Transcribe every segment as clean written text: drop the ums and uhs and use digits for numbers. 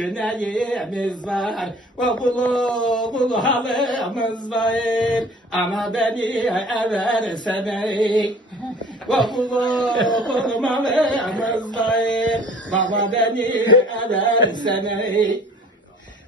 küneğimiz var. O bulu halımız var. Ana beni eversene. O bulu halımız var. Baba beni eversene.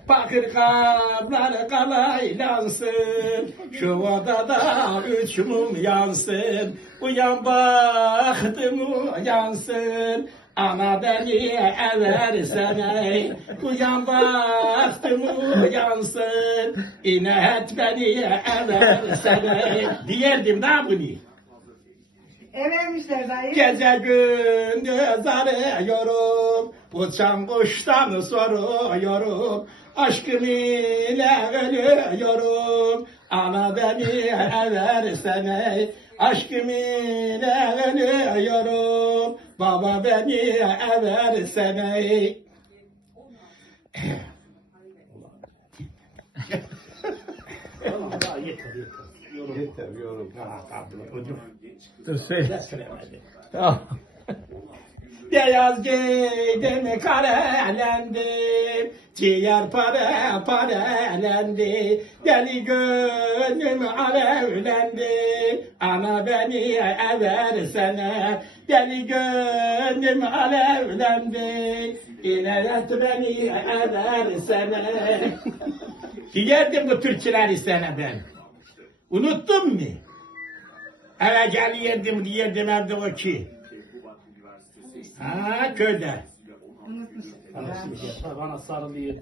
Bakır kaplar kalaylansın, şu odada 3 mum yansın. Uyan baktım uyansın, ana beni eversene. Uyan baktım uyansın, inet beni eversene. Diyerdim da bunu. Evermişler dayı. Gece gündüz arıyorum, uçan kuştan soruyorum. Aşkım ile ölüyorum, ana beni eversene. Aşkım ile ölüyorum, baba beni eversene. Yeter, yorum. Dur söyle. Tamam. Beyaz giydim, karelendim, ciğer parelendi, deli gönlüm alevlendi, ana beni eversene, deli gönlüm alevlendi, inet beni eversene. Diyerdim bu türküleri sana ben. Unuttun mu? Eve geliyordum diyerdim evde o ki. Ha köyde. Unutmuşum. Bana sarılıyor.